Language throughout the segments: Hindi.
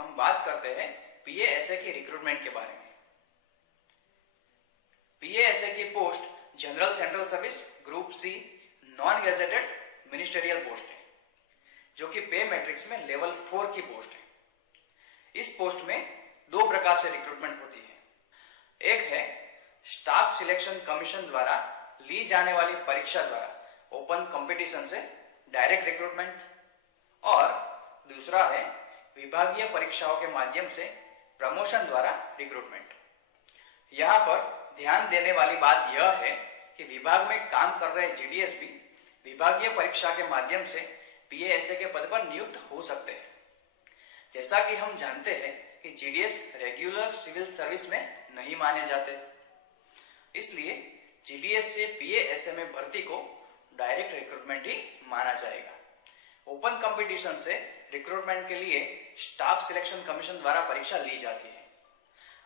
हम बात करते हैं पीएएसए की रिक्रूटमेंट के बारे में। पीएएसए की post general central service group C non gazetted ministerial post है, जो कि पे मैट्रिक्स में लेवल 4 की पोस्ट है। इस पोस्ट में दो प्रकार से रिक्रूटमेंट होती है। एक है स्टाफ सिलेक्शन कमीशन द्वारा ली जाने वाली परीक्षा द्वारा ओपन कंपटीशन से डायरेक्ट रिक्रूटमेंट, और दूसरा है विभागीय परीक्षाओं के माध्यम से प्रमोशन द्वारा रिक्रूटमेंट। यहाँ पर ध्यान देने वाली बात यह है कि विभाग में काम कर रहे जीडीएस भी विभागीय परीक्षा के माध्यम से पीएएसए के पद पर नियुक्त हो सकते हैं। जैसा कि हम जानते हैं कि जीडीएस रेगुलर सिविल सर्विस में नहीं माने जाते, इसलिए जीडीएस से पीएएसए में भर्ती को डायरेक्ट रिक्रूटमेंट ही माना जाएगा। ओपन कंपटीशन से रिक्रूटमेंट के लिए स्टाफ सिलेक्शन कमीशन द्वारा परीक्षा ली जाती है,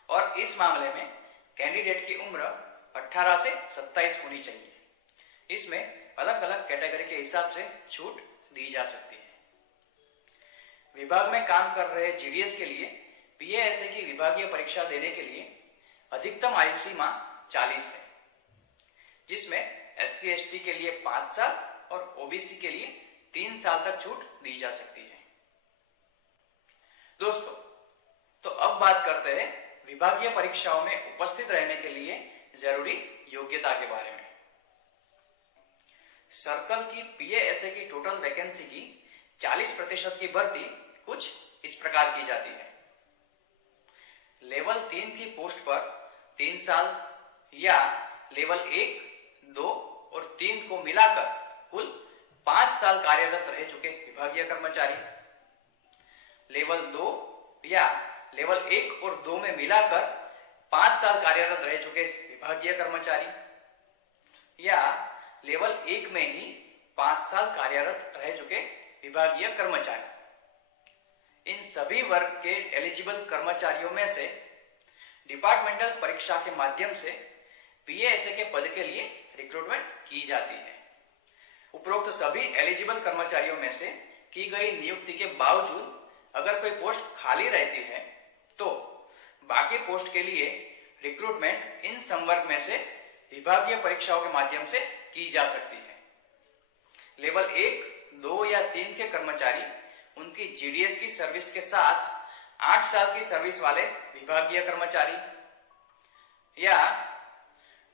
और इस मामले में कैंडिडेट की उम्र 18 से 27 होनी चाहिए। इसमें अलग अलग कैटेगरी के हिसाब से छूट दी जा सकती है। विभाग में काम कर रहे जीडीएस के लिए पीएएसए की विभागीय परीक्षा देने के लिए अधिकतम आयु सीमा 40 है, जिसमें एससी एसटी के लिए 5 साल और ओबीसी के लिए 3 साल तक छूट दी जा सकती है। दोस्तों, तो अब बात करते हैं विभागीय परीक्षाओं में उपस्थित रहने के लिए जरूरी योग्यता के बारे में। सर्कल की पीएएसए की टोटल वैकेंसी की 40% की भर्ती कुछ इस प्रकार की जाती है। लेवल 3 की पोस्ट पर 3 साल या लेवल 1, 2 और 3 को मिलाकर कुल 5 साल कार्यरत रह चुके विभागीय कर्मचारी, लेवल 2 या लेवल 1 और 2 में मिलाकर 5 साल कार्यरत रह चुके विभागीय कर्मचारी, या लेवल 1 में ही 5 साल कार्यरत रह चुके विभागीय कर्मचारी। इन सभी वर्ग के एलिजिबल कर्मचारियों में से डिपार्टमेंटल परीक्षा के माध्यम से पीएएसए के पद के लिए रिक्रूटमेंट की जाती है। उपरोक्त सभी एलिजिबल कर्मचारियों में से की गई नियुक्ति के बावजूद अगर कोई पोस्ट खाली रहती है तो बाकी पोस्ट के लिए रिक्रूटमेंट इन संवर्ग में से विभागीय परीक्षाओं के माध्यम से की जा सकती है। लेवल 1, 2 या 3 के कर्मचारी उनकी जीडीएस की सर्विस के साथ 8 साल की सर्विस वाले विभागीय कर्मचारी, या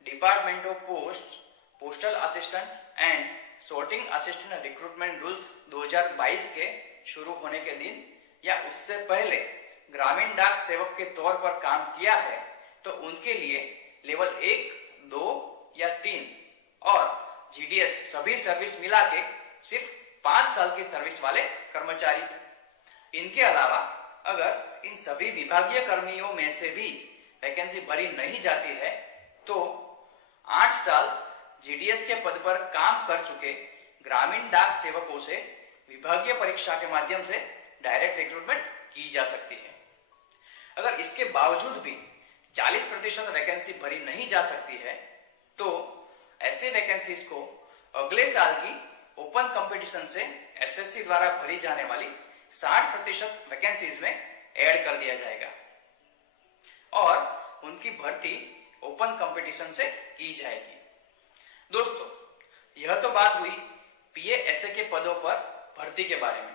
department of post postal assistant and sorting assistant recruitment rules 2022 के शुरू होने के दिन या उससे पहले ग्रामीण डाक सेवक के तौर पर काम किया है तो उनके लिए लेवल 1, 2 या 3 और जीडीएस सभी सर्विस मिला के सिर्फ 5 साल की सर्विस वाले कर्मचारी। इनके अलावा अगर इन सभी विभागीय कर्मियों में से भी वैकेंसी भरी नहीं जाती है तो 8 साल जीडीएस के पद पर काम कर चुके ग्रामीण डाक सेवकों से विभागीय परीक्षा के माध्यम से डायरेक्ट रिक्रूटमेंट की जा सकती है। अगर इसके बावजूद भी 40% वैकेंसी भरी नहीं जा सकती है तो ऐसे वैकेंसीज को अगले साल की ओपन कंपटीशन से एसएससी द्वारा भरी जाने वाली 60% वैकेंसीज में ऐड कर दिया जाएगा और उनकी भर्ती ओपन कंपटीशन से की जाएगी। दोस्तों, यह तो बात हुई पीएएसए के पदों पर भर्ती के बारे में।